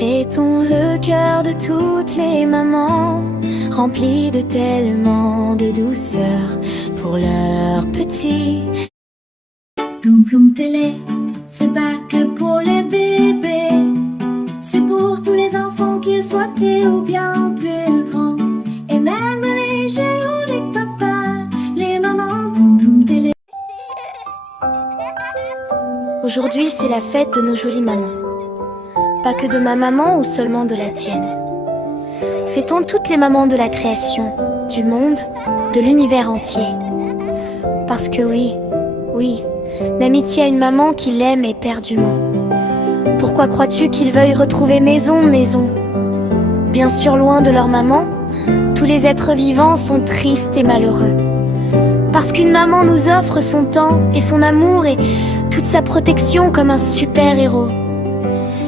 Fêtons le cœur de toutes les mamans, remplis de tellement de douceur pour leurs petits. Ploum ploum télé, c'est pas que pour les bébés, c'est pour tous les enfants, qu'ils soient petits ou bien plus grands, et même les géants, les papas, les mamans. Ploum ploum télé. Aujourd'hui, c'est la fête de nos jolies mamans. Pas que de ma maman ou seulement de la tienne. Fêtons toutes les mamans de la création, du monde, de l'univers entier. Parce que oui, Namiti a une maman qui l'aime éperdument. Pourquoi crois-tu qu'ils veuillent retrouver maison? Bien sûr, loin de leur maman, tous les êtres vivants sont tristes et malheureux. Parce qu'une maman nous offre son temps et son amour et toute sa protection comme un super-héros.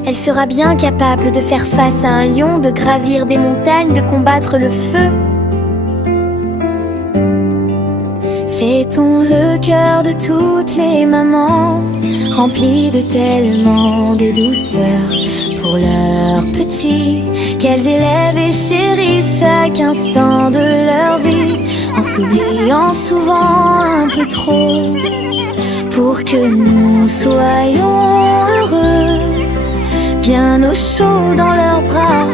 Elle sera bien capable de faire face à un lion, de gravir des montagnes, de combattre le feu. Fêtons le cœur de toutes les mamans, remplis de tellement de douceur pour leurs petits, qu'elles élèvent et chérissent chaque instant de leur vie, en s'oubliant souvent un peu trop, pour que nous soyons heureux, bien au chaud dans leurs bras,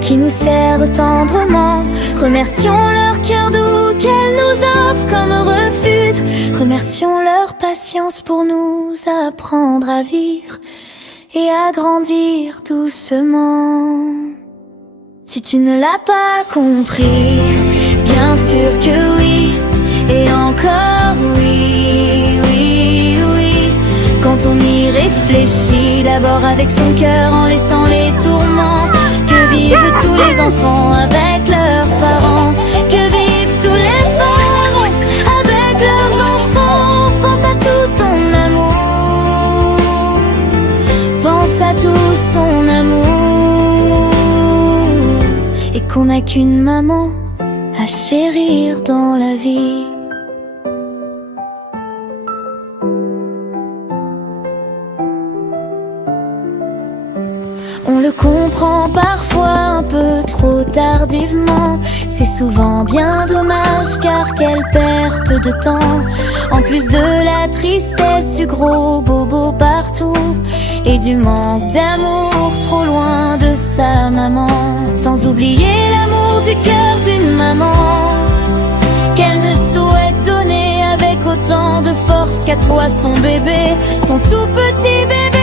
qui nous serrent tendrement. Remercions leur cœur doux qu'elles nous offrent comme refuge. Remercions leur patience pour nous apprendre à vivre et à grandir doucement. Si tu ne l'as pas compris, bien sûr que oui, et encore oui. Quand on y réfléchit, d'abord avec son cœur en laissant les tourments. Que vivent tous les enfants avec leurs parents, que vivent tous les parents avec leurs enfants. Pense à tout ton amour, pense à tout son amour, et qu'on n'a qu'une maman à chérir dans la vie. On le comprend parfois un peu trop tardivement. C'est souvent bien dommage, car quelle perte de temps. En plus de la tristesse, du gros bobo partout, et du manque d'amour trop loin de sa maman. Sans oublier l'amour du cœur d'une maman, qu'elle ne souhaite donner avec autant de force qu'à toi son bébé, son tout petit bébé.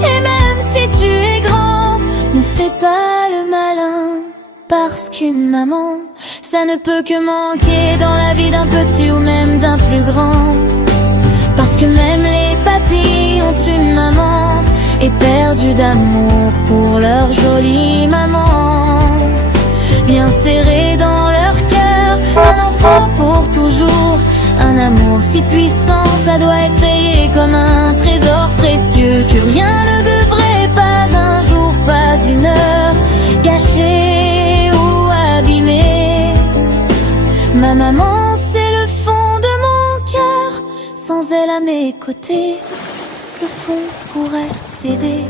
Et même si tu es grand, ne fais pas le malin, parce qu'une maman, ça ne peut que manquer dans la vie d'un petit ou même d'un plus grand. Parce que même les papis ont une maman, éperdus d'amour pour leur jolie maman. Bien serré dans leur cœur, un enfant pour toujours. Un amour si puissant, ça doit être rayé comme un trésor précieux, que rien ne devrait pas un jour, pas une heure, gâcher ou abîmer. Ma maman, c'est le fond de mon cœur, sans elle à mes côtés, le fond pourrait céder.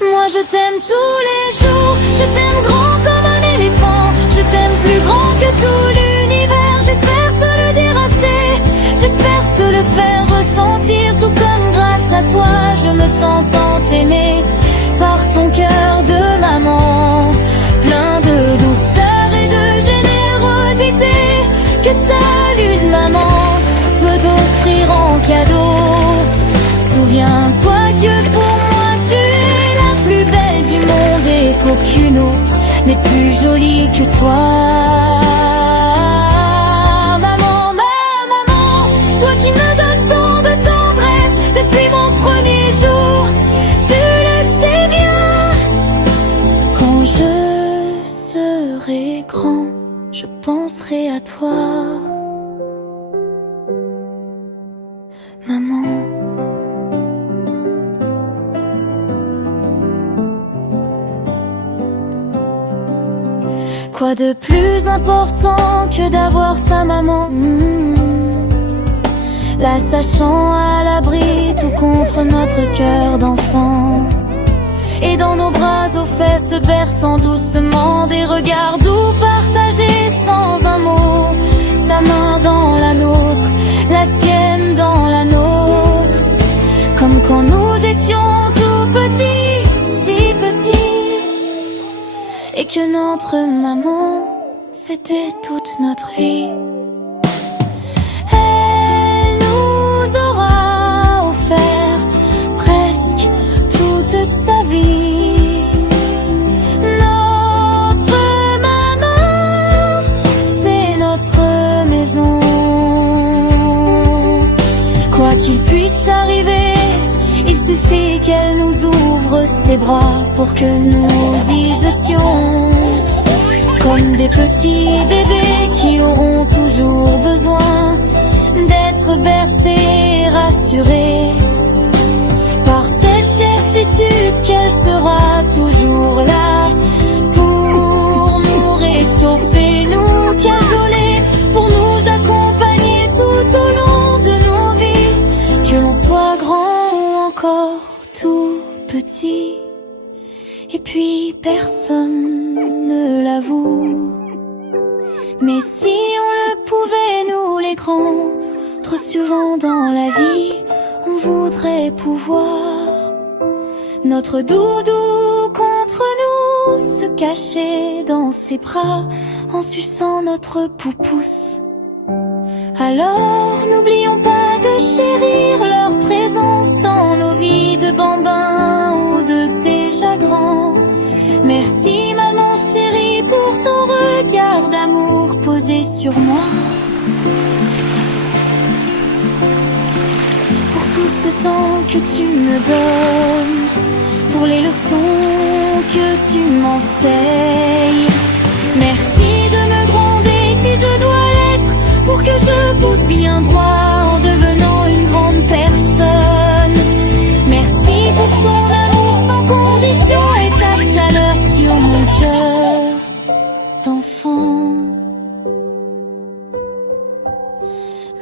Moi je t'aime tous les jours, je t'aime grand comme un éléphant, je t'aime plus grand que tout l'univers. J'espère te le dire assez, j'espère te le faire ressentir, tout comme grâce à toi je me sens tant aimée par ton cœur de maman, plein de douceur et de générosité, que seule une maman peut offrir en cadeau. Souviens-toi que pour moi tu es la plus belle du monde, et qu'aucune autre n'est plus jolie que toi. Toi qui me donnes tant de tendresse depuis mon premier jour, tu le sais bien. Quand je serai grand, je penserai à toi, maman. Quoi de plus important que d'avoir sa maman, la sachant à l'abri tout contre notre cœur d'enfant. Et dans nos bras offerts se berçant doucement des regards doux partagés sans un mot. Sa main dans la nôtre, la sienne dans la nôtre. Comme quand nous étions tout petits, si petits. Et que notre maman, c'était toute notre vie. Elle nous aura offert presque toute sa vie. Notre maman, c'est notre maison. Quoi qu'il puisse arriver, il suffit qu'elle nous ouvre ses bras pour que nous y jetions. Comme des petits bébés qui auront toujours besoin d'être bercés et rassurés par cette certitude qu'elle sera toujours là pour nous réchauffer, nous cajoler, pour nous accompagner tout au long de nos vies. Que l'on soit grand ou encore tout petit, et puis personne ne l'avoue. Mais si on le pouvait, nous les grands, trop souvent dans la vie, on voudrait pouvoir notre doudou contre nous, se cacher dans ses bras en suçant notre poupousse. Alors n'oublions pas de chérir leur présence dans nos vies de bambins ou de déjà grands. Merci maman chérie pour ton regard d'amour posé sur moi. Pour tout ce temps que tu me donnes, pour les leçons que tu m'enseignes. Merci de me gronder si je dois l'être, pour que je pousse bien droit en devenant une grande personne. Merci pour ton amour sans condition et ta chaleur sur mon cœur d'enfant.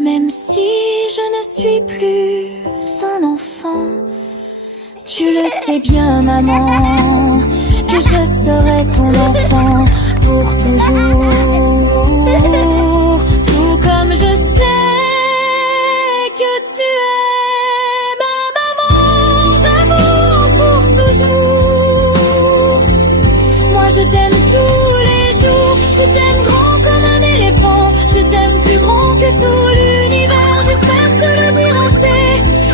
Même si je ne suis plus un enfant, tu le sais bien maman, que je serai ton enfant pour toujours. Tout comme je sais que tu es ma maman d'amour pour toujours. Moi je t'aime tous les jours, je t'aime grand comme un éléphant, je t'aime plus grand que tout l'univers. J'espère te le dire assez,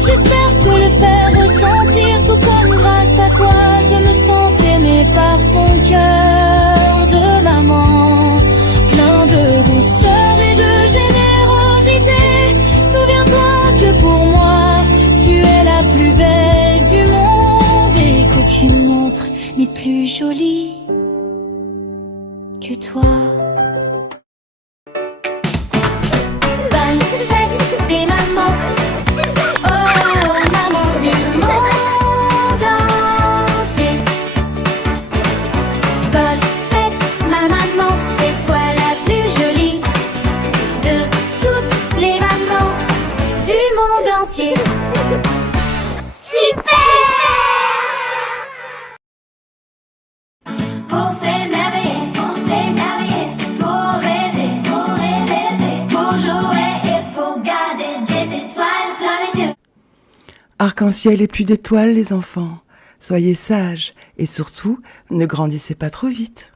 j'espère te le faire ressentir, tout comme grâce à toi je me sens aimée par ton cœur de maman, plein de douceur et de générosité. Souviens-toi que pour moi tu es la plus belle du monde et qu'aucune autre n'est plus jolie que toi. Bonne fête des mamans, oh maman du monde entier. Bonne fête ma maman, c'est toi la plus jolie de toutes les mamans du monde entier. Super! Pour s'émerveiller, pour rêver, pour jouer et pour garder des étoiles plein les yeux. Arc-en-ciel et pluie d'étoiles, les enfants. Soyez sages et surtout, ne grandissez pas trop vite.